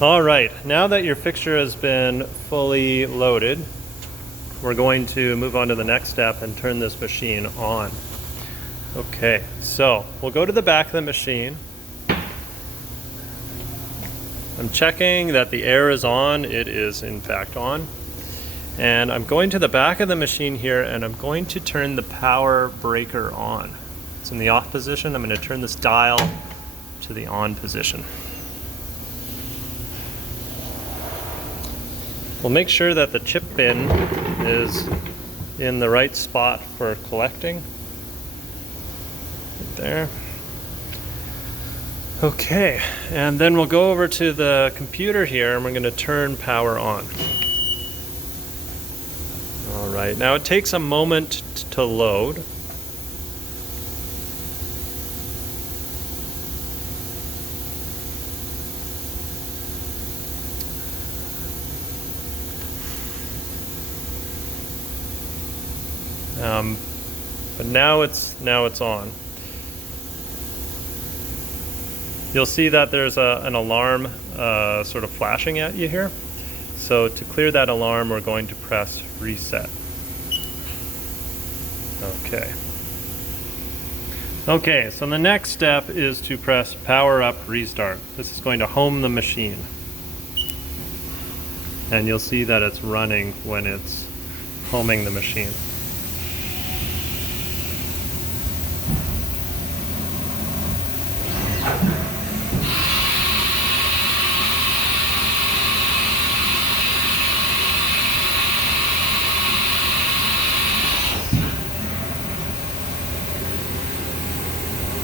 All right, now that your fixture has been fully loaded, we're going to move on to the next step and turn this machine on. Okay, so we'll go to the back of the machine. I'm checking that the air is on. It is in fact on. And I'm going to the back of the machine here and I'm going to turn the power breaker on. It's in the off position. I'm going to turn this dial to the on position. We'll make sure that the chip bin is in the right spot for collecting. Right there. Okay, and then we'll go over to the computer here and we're going to turn power on. All right, now it takes a moment to load. But now it's on. You'll see that there's an alarm sort of flashing at you here. So to clear that alarm, we're going to press reset. Okay. Okay, so the next step is to press power up restart. This is going to home the machine. And you'll see that it's running when it's homing the machine.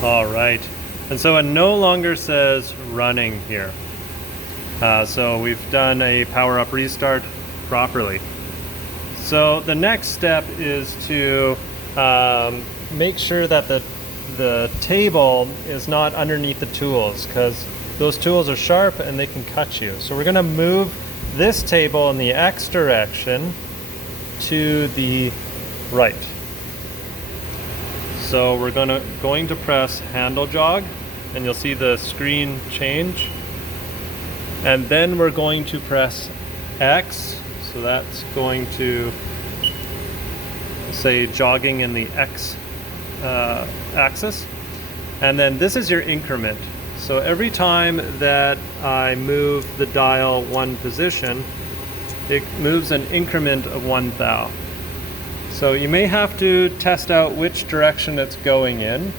All right, and so it no longer says running here. So we've done a power up restart properly. So the next step is to make sure that the table is not underneath the tools, because those tools are sharp and they can cut you. So we're going to move this table in the X direction to the right. So we're going to press handle jog and you'll see the screen change. And then we're going to press X. So that's going to say jogging in the X axis. And then this is your increment. So every time that I move the dial one position, it moves an increment of 1 thou. So you may have to test out which direction it's going in,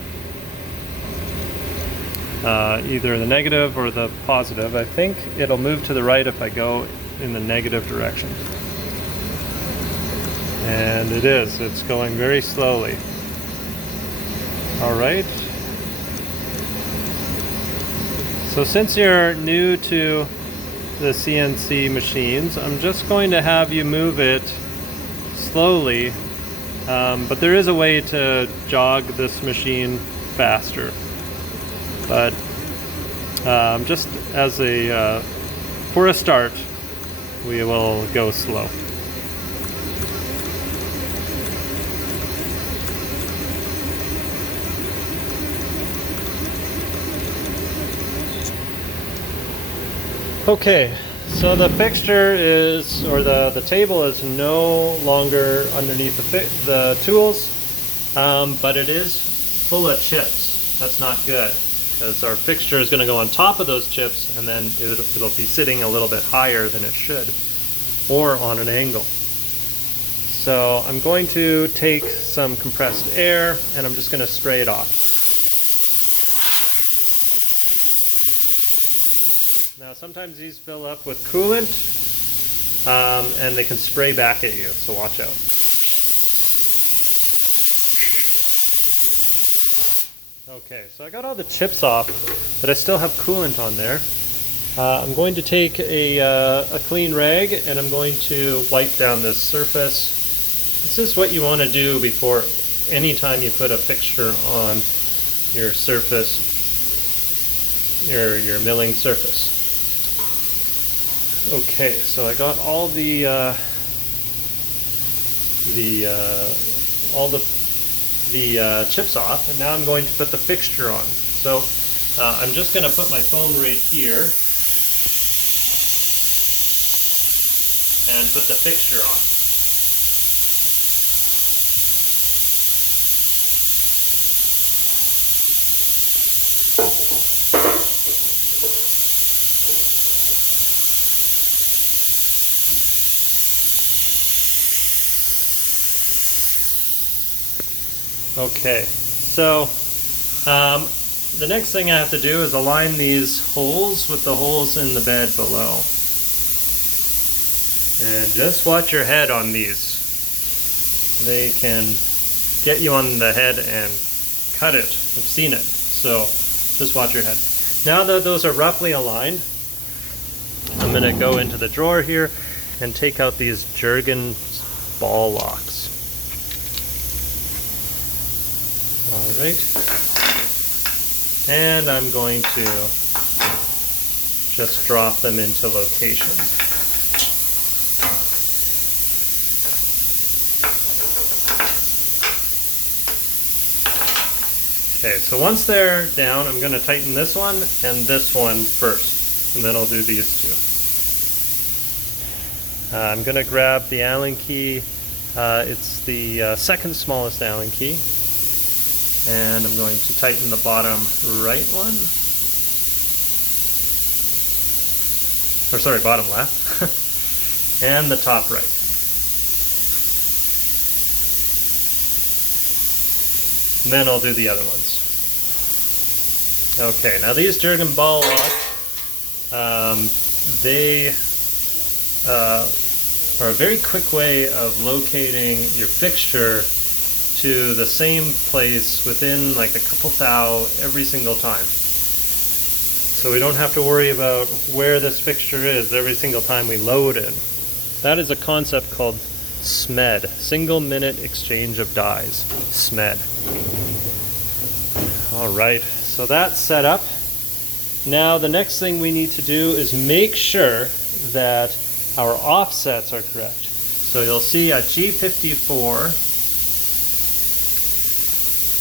either the negative or the positive. I think it'll move to the right if I go in the negative direction. And it is, it's going very slowly. All right. So since you're new to the CNC machines, I'm just going to have you move it slowly. But there is a way to jog this machine faster. But just as for a start, we will go slow. Okay. So the fixture is, or the table is no longer underneath the tools, but it is full of chips. That's not good, because our fixture is going to go on top of those chips and then it'll be sitting a little bit higher than it should, or on an angle. So I'm going to take some compressed air and I'm just going to spray it off. Now sometimes these fill up with coolant and they can spray back at you, so watch out. Okay, so I got all the chips off, but I still have coolant on there. I'm going to take a clean rag and I'm going to wipe down this surface. This is what you want to do before any time you put a fixture on your surface, your milling surface. Okay, so I got all the chips off, and now I'm going to put the fixture on. So I'm just going to put my phone right here, and put the fixture on. Okay, so the next thing I have to do is align these holes with the holes in the bed below. And just watch your head on these. They can get you on the head and cut it. I've seen it. So just watch your head. Now that those are roughly aligned, I'm going to go into the drawer here and take out these Jogging ball locks. Alright, and I'm going to just drop them into location. Okay, so once they're down, I'm going to tighten this one and this one first, and then I'll do these two. I'm going to grab the Allen key. It's the second smallest Allen key. And I'm going to tighten the bottom right one. Or sorry, bottom left. And the top right. And then I'll do the other ones. Okay, now these Jogging ball locks, they are a very quick way of locating your fixture to the same place within like a couple thou every single time. So we don't have to worry about where this fixture is every single time we load it. That is a concept called SMED, Single Minute Exchange of Dies, SMED. Alright, so that's set up. Now the next thing we need to do is make sure that our offsets are correct. So you'll see a G54.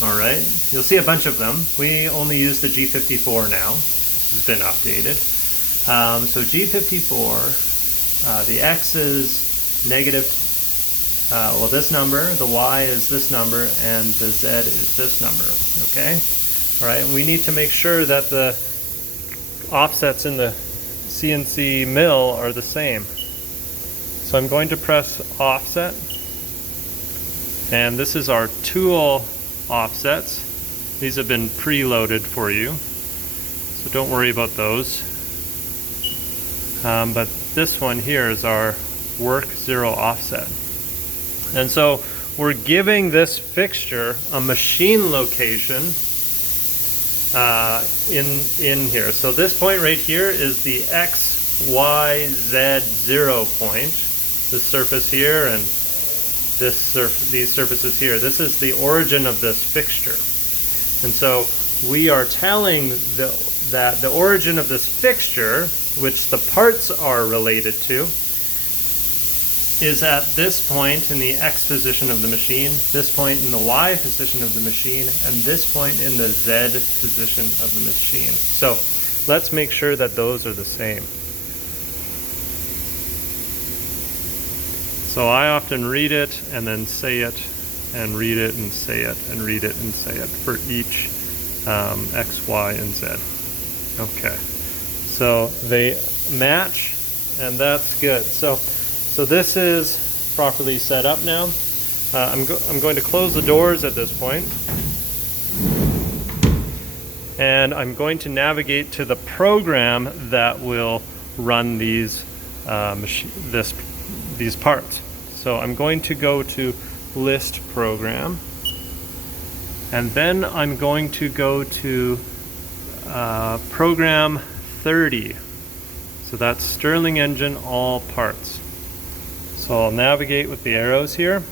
Alright, you'll see a bunch of them. We only use the G54 now. This has been updated. So G54, the X is negative, well this number, the Y is this number, and the Z is this number, okay? Alright, we need to make sure that the offsets in the CNC mill are the same. So I'm going to press offset, and this is our tool offsets. These have been preloaded for you, so don't worry about those. But this one here is our work 0 offset. And so we're giving this fixture a machine location in here. So this point right here is the X, Y, Z 0 point. This surface here and these surfaces here. This is the origin of this fixture. And so we are telling that the origin of this fixture, which the parts are related to, is at this point in the X position of the machine, this point in the Y position of the machine, and this point in the Z position of the machine. So let's make sure that those are the same. So I often read it and then say it, and read it and say it, and read it and say it for each X, Y, and Z. Okay, so they match, and that's good. So this is properly set up now. I'm going to close the doors at this point, and I'm going to navigate to the program that will run these parts. So I'm going to go to List Program, and then I'm going to go to Program 30. So that's Stirling Engine All Parts. So I'll navigate with the arrows here,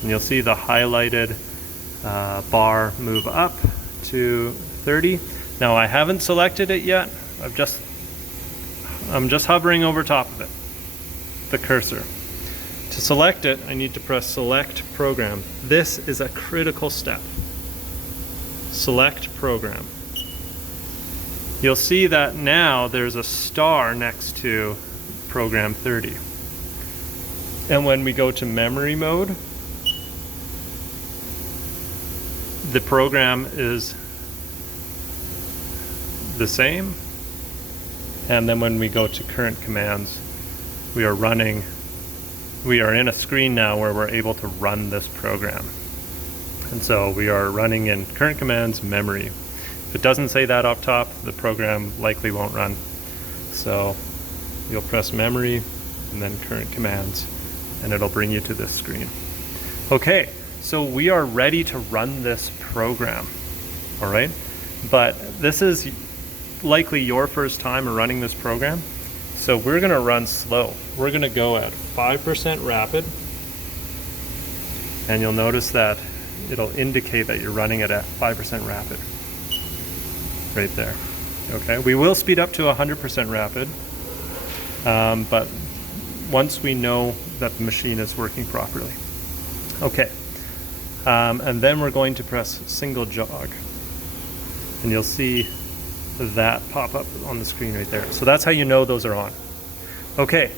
and you'll see the highlighted bar move up to 30. Now I haven't selected it yet. I'm just hovering over top of it, the cursor. To select it, I need to press Select Program. This is a critical step. Select Program. You'll see that now there's a star next to Program 30. And when we go to memory mode, the program is the same. And then when we go to current commands, we are in a screen now where we're able to run this program. And so we are running in current commands memory. If it doesn't say that up top, the program likely won't run. So you'll press memory and then current commands, and it'll bring you to this screen. Okay, so we are ready to run this program, all right? But this is likely your first time running this program. So we're gonna run slow. We're gonna go at 5% rapid, and you'll notice that it'll indicate that you're running it at 5% rapid, right there. Okay, we will speed up to 100% rapid, but once we know that the machine is working properly. Okay, and then we're going to press single jog, and you'll see that pop up on the screen right there. So that's how you know those are on. Okay,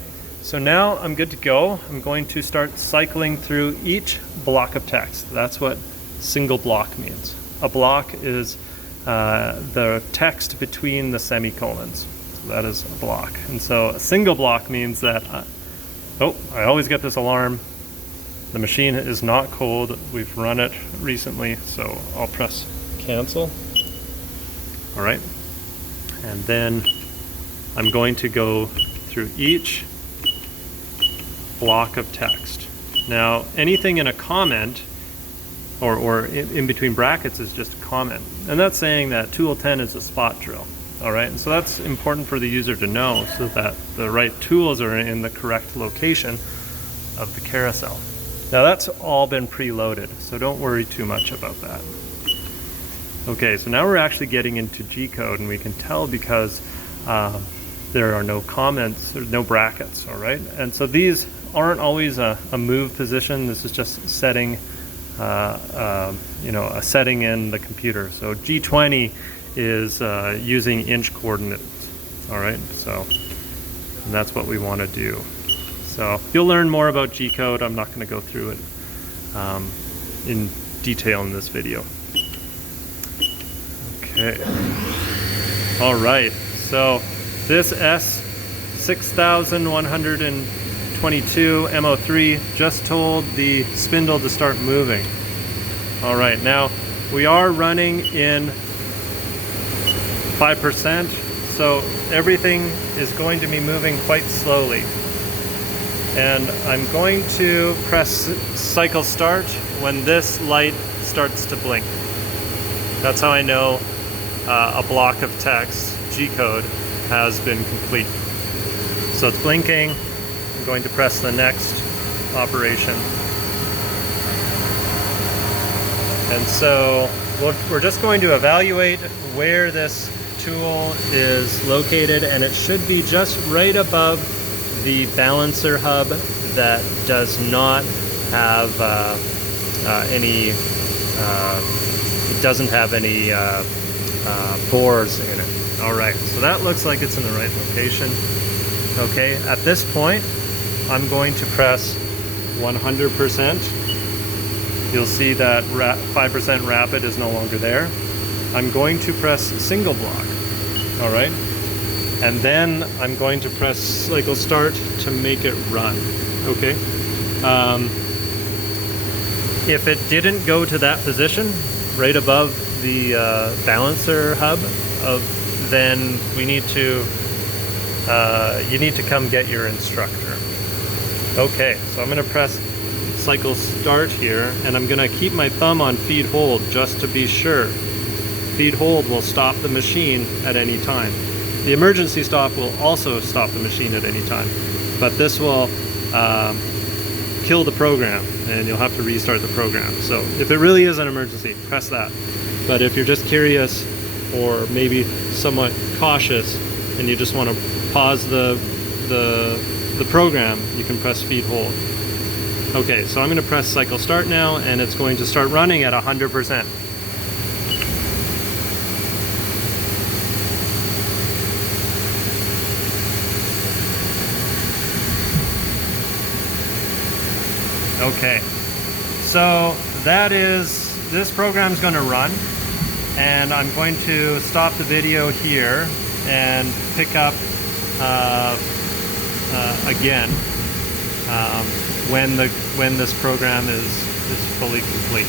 so now I'm good to go. I'm going to start cycling through each block of text. That's what single block means. A block is the text between the semicolons. So that is a block. And so a single block means that, I always get this alarm. The machine is not cold. We've run it recently, so I'll press cancel. All right. And then I'm going to go through each block of text. Now, anything in a comment or in between brackets is just a comment. And that's saying that tool 10 is a spot drill. All right, and so that's important for the user to know so that the right tools are in the correct location of the carousel. Now that's all been preloaded, so don't worry too much about that. Okay, so now we're actually getting into G code, and we can tell because there are no comments, there's no brackets, all right? And so these aren't always a move position. This is just setting, a setting in the computer. So G20 is using inch coordinates, all right? So and that's what we want to do. So you'll learn more about G code. I'm not going to go through it in detail in this video. Okay. All right. So this S6122 MO3 just told the spindle to start moving. All right. Now we are running in 5%, so everything is going to be moving quite slowly. And I'm going to press cycle start when this light starts to blink. That's how I know a block of text, G code, has been complete. So it's blinking. I'm going to press the next operation. And so we're just going to evaluate where this tool is located, and it should be just right above the balancer hub that does not have any bores in it. All right, so that looks like it's in the right location. Okay, at this point, I'm going to press 100%. You'll see that 5% rapid is no longer there. I'm going to press single block. All right, and then I'm going to press cycle start to make it run. Okay. If it didn't go to that position right above the balancer hub, then we need to you need to come get your instructor. Okay, so I'm going to press cycle start here, and I'm going to keep my thumb on feed hold just to be sure. Feed hold will stop the machine at any time. The emergency stop will also stop the machine at any time, but this will kill the program, and you'll have to restart the program. So if it really is an emergency, press that. But if you're just curious or maybe somewhat cautious and you just want to pause the program, you can press feed hold. Okay, so I'm going to press cycle start now, and it's going to start running at 100%. Okay, so this program is going to run, and I'm going to stop the video here and pick up again when this program is fully complete.